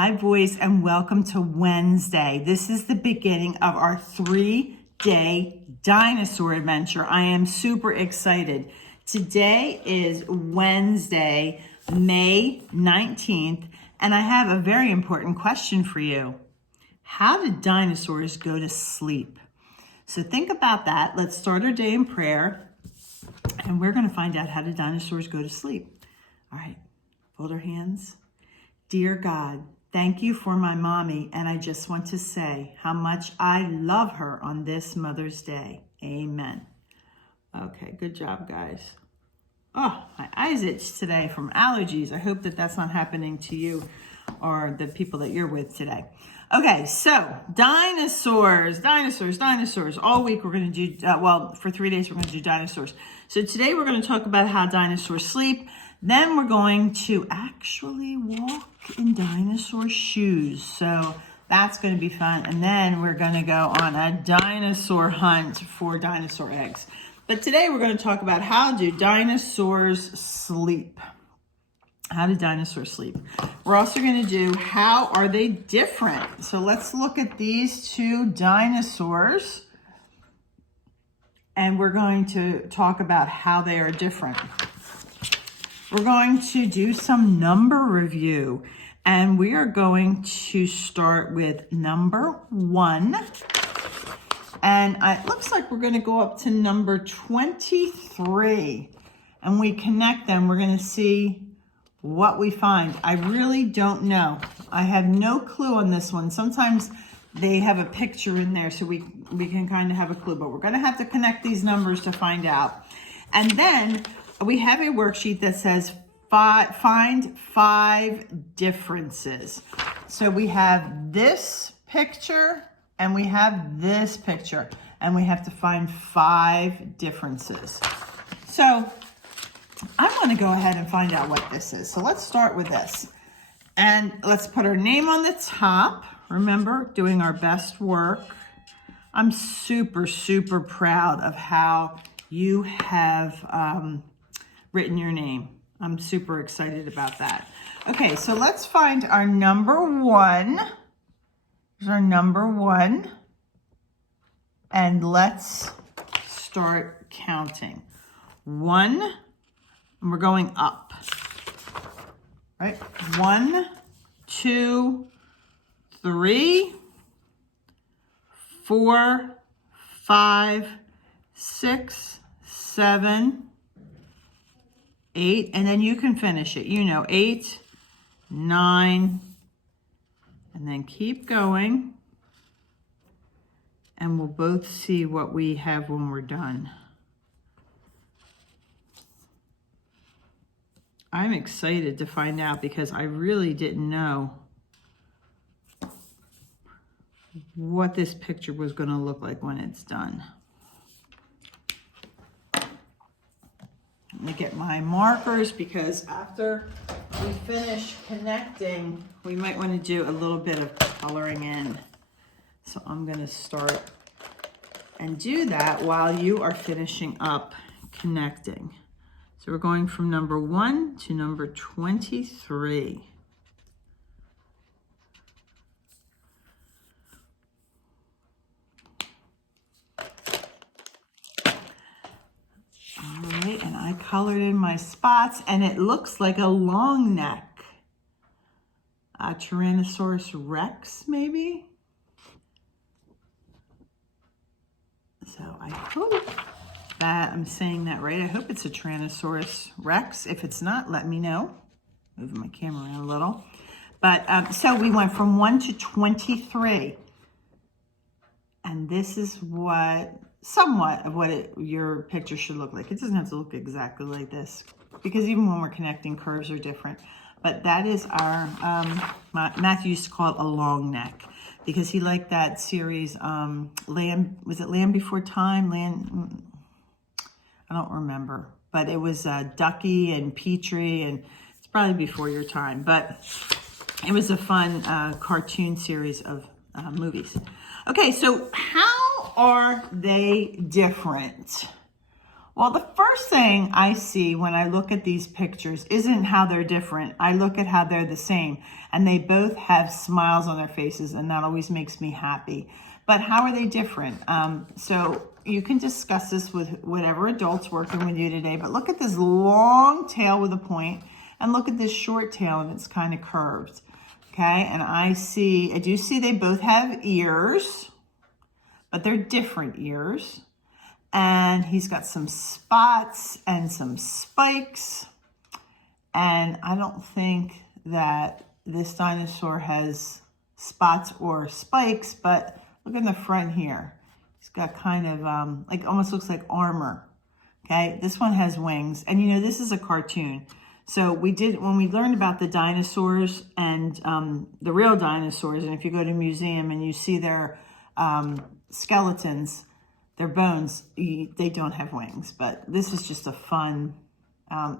Hi, boys, and welcome to Wednesday. This is the beginning of our 3-day dinosaur adventure. I am super excited. Today is Wednesday, May 19th, and I have a very important question for you. How did dinosaurs go to sleep? So think about that. Let's start our day in prayer, and we're going to find out how did dinosaurs go to sleep. All right, fold our hands. Dear God, thank you for my mommy, and I just want to say how much I love her on this Mother's Day. Amen. Okay, good job, guys. Oh, my eyes itch today from allergies. I hope that that's not happening to you or the people that you're with today. Okay, so dinosaurs. All week we're going to do, for 3 days we're going to do dinosaurs. So today we're going to talk about how dinosaurs sleep. Then we're going to actually walk in dinosaur shoes. So that's going to be fun. And then we're going to go on a dinosaur hunt for dinosaur eggs. But today we're going to talk about how do dinosaurs sleep. How do dinosaurs sleep? We're also going to do how are they different. So let's look at these two dinosaurs. And we're going to talk about how they are different. We're going to do some number review, and we are going to start with number 1. And it looks like we're going to go up to number 23, and we connect them. We're going to see what we find. I really don't know. I have no clue on this one. Sometimes they have a picture in there, so we can kind of have a clue, but we're going to have to connect these numbers to find out. And then we have a worksheet that says find 5 differences. So we have this picture and we have this picture, and we have to find 5 differences. So I want to go ahead and find out what this is. So let's start with this. And let's put our name on the top. Remember, doing our best work. I'm super, super proud of how you have written your name. I'm super excited about that. Okay, so let's find our number 1. Here's our number 1. And let's start counting. 1, and we're going up. Right? 1, 2, 3, 4, 5, 6, 7, 8, and then you can finish it. 8, 9, and then keep going. And we'll both see what we have when we're done. I'm excited to find out because I really didn't know what this picture was going to look like when it's done. Let me get my markers because after we finish connecting, we might want to do a little bit of coloring in. So I'm going to start and do that while you are finishing up connecting. So we're going from number 1 to number 23. All right, and I colored in my spots, and it looks like a long neck. A Tyrannosaurus Rex, maybe? So I hope that I'm saying that right. I hope it's a Tyrannosaurus Rex. If it's not, let me know. Moving my camera around a little. But so we went from 1 to 23. And this is somewhat of what your picture should look like. It doesn't have to look exactly like this because even when we're connecting, curves are different. But that is our, Matthew used to call it a long neck because he liked that series, was it Land Before Time? I don't remember, but it was Ducky and Petrie, and it's probably before your time, but it was a fun cartoon series of movies. Okay, so how are they different? Well, the first thing I see when I look at these pictures isn't how they're different. I look at how they're the same, and they both have smiles on their faces, and that always makes me happy. But how are they different? So you can discuss this with whatever adult's working with you today, but look at this long tail with a point, and look at this short tail, and it's kind of curved. Okay, and I do see they both have ears, but they're different ears. And he's got some spots and some spikes. And I don't think that this dinosaur has spots or spikes, but look in the front here. He's got kind of like almost looks like armor. Okay, this one has wings. And you know, this is a cartoon. So when we learned about the dinosaurs and the real dinosaurs, and if you go to a museum and you see their skeletons, their bones, they don't have wings, but this is just a fun,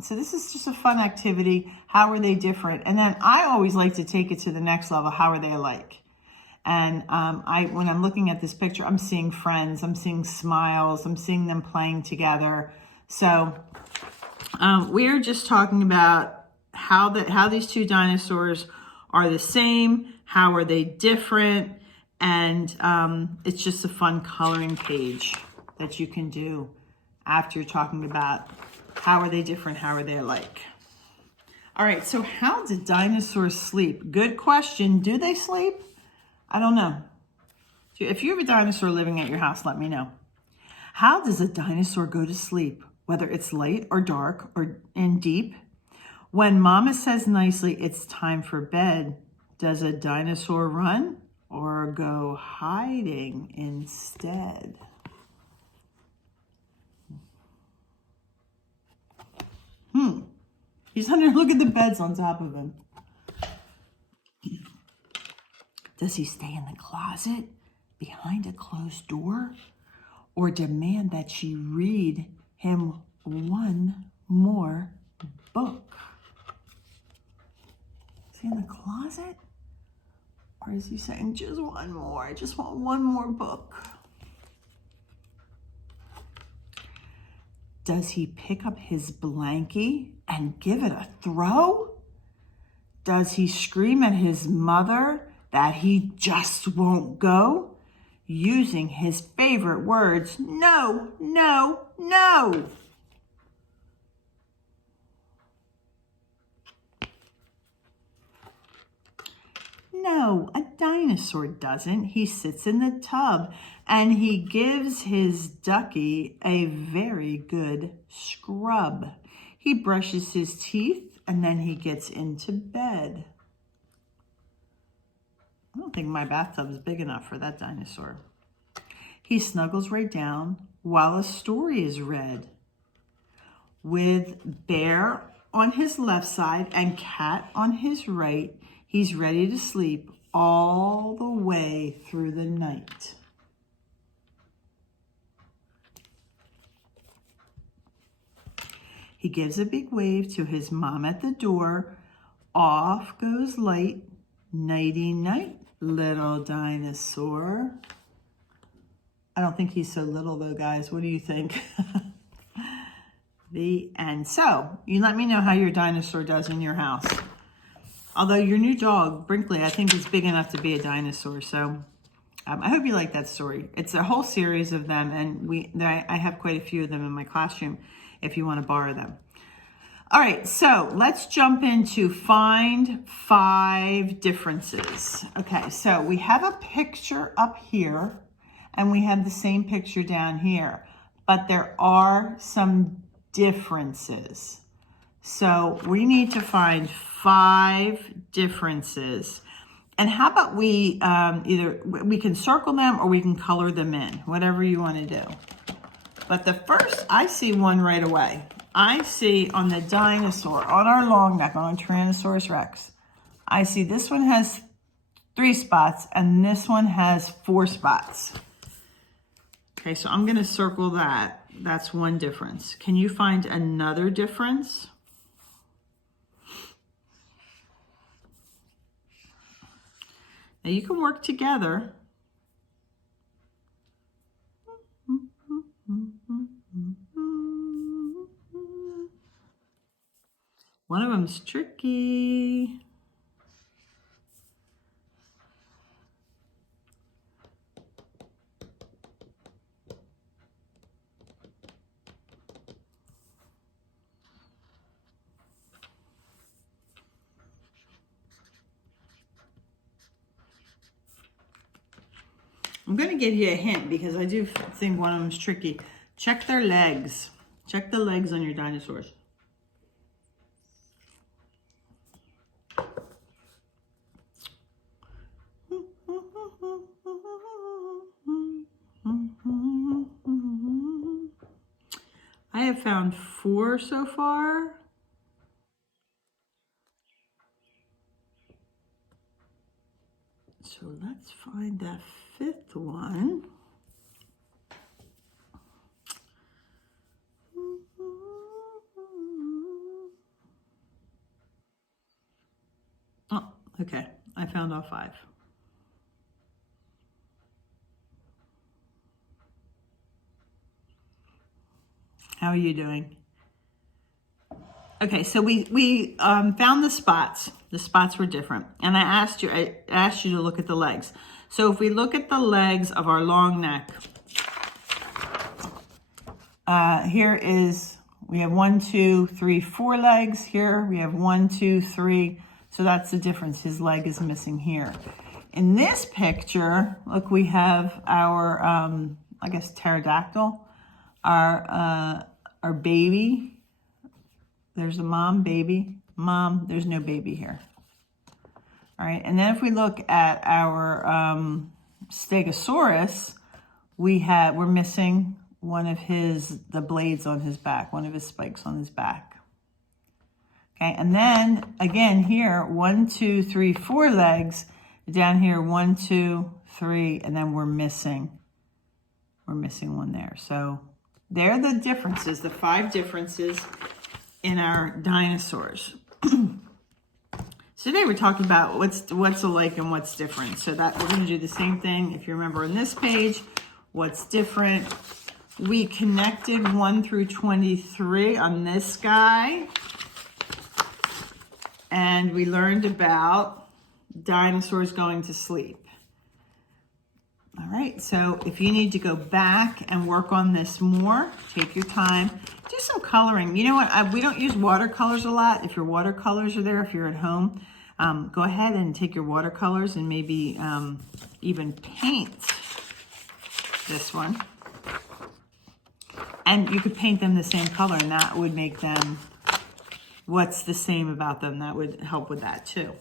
so this is just a fun activity. How are they different? And then I always like to take it to the next level. How are they alike? And when I'm looking at this picture, I'm seeing friends, I'm seeing smiles, I'm seeing them playing together. So we're just talking about how these two dinosaurs are the same, how are they different, and it's just a fun coloring page that you can do after you're talking about how are they different, how are they alike. All right, so how do dinosaurs sleep? Good question. Do they sleep? I don't know. If you have a dinosaur living at your house, let me know. How does a dinosaur go to sleep, whether it's light or dark or in deep? When Mama says nicely, it's time for bed, does a dinosaur run or go hiding instead? He's under, look at the beds on top of him. Does he stay in the closet behind a closed door or demand that she read him one more book? Is he in the closet? Or is he saying, just one more, I just want one more book? Does he pick up his blankie and give it a throw? Does he scream at his mother that he just won't go, using his favorite words, no, no, no? No, a dinosaur doesn't. He sits in the tub and he gives his ducky a very good scrub. He brushes his teeth and then he gets into bed. I don't think my bathtub is big enough for that dinosaur. He snuggles right down while a story is read. With Bear on his left side and Cat on his right, he's ready to sleep all the way through the night. He gives a big wave to his mom at the door. Off goes light. Nighty-night, little dinosaur. I don't think he's so little though, guys. What do you think? The end. So, you let me know how your dinosaur does in your house. Although your new dog, Brinkley, I think is big enough to be a dinosaur. So, I hope you like that story. It's a whole series of them, and I have quite a few of them in my classroom if you want to borrow them. All right, so let's jump into find 5 differences. Okay, so we have a picture up here, and we have the same picture down here, but there are some differences. So we need to find 5 differences. And how about we either we can circle them or we can color them in, whatever you want to do. But the first, I see one right away. I see on the dinosaur, on our long neck, on Tyrannosaurus Rex, I see this one has 3 spots and this one has 4 spots. Okay, so I'm going to circle that. That's one difference. Can you find another difference? Now you can work together. one's tricky. I'm going to give you a hint because I do think one of them is tricky. Check their legs. Check the legs on your dinosaurs. I have found 4 so far. So let's find that 5th one. Oh, okay. I found all 5. How are you doing? Okay, so we found the spots. The spots were different, and I asked you to look at the legs. So if we look at the legs of our long neck, we have 1, 2, 3, 4 legs. Here we have 1, 2, 3. So that's the difference. His leg is missing here. In this picture, look, we have our I guess pterodactyl, our baby. There's the mom, baby, mom. There's no baby here. All right, and then if we look at our Stegosaurus, we're missing one of the blades on his back, one of his spikes on his back. Okay, and then again here, 1, 2, 3, 4 legs. Down here, 1, 2, 3, and then we're missing one there. So there are the differences, the 5 differences in our dinosaurs. So today we're talking about what's alike and what's different. So that we're going to do the same thing. If you remember on this page, what's different? We connected 1 through 23 on this guy. And we learned about dinosaurs going to sleep. All right, so if you need to go back and work on this more, take your time, do some coloring. You know what, we don't use watercolors a lot. If your watercolors are there, if you're at home, go ahead and take your watercolors and maybe even paint this one. And you could paint them the same color, and that would make them what's the same about them. That would help with that too.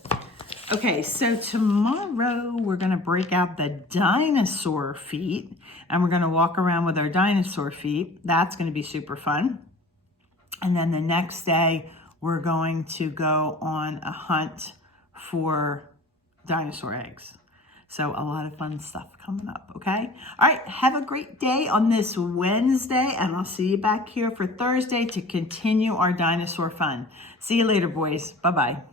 Okay, so tomorrow we're going to break out the dinosaur feet, and we're going to walk around with our dinosaur feet. That's going to be super fun. And then the next day, we're going to go on a hunt for dinosaur eggs. So a lot of fun stuff coming up, okay? All right, have a great day on this Wednesday, and I'll see you back here for Thursday to continue our dinosaur fun. See you later, boys. Bye-bye.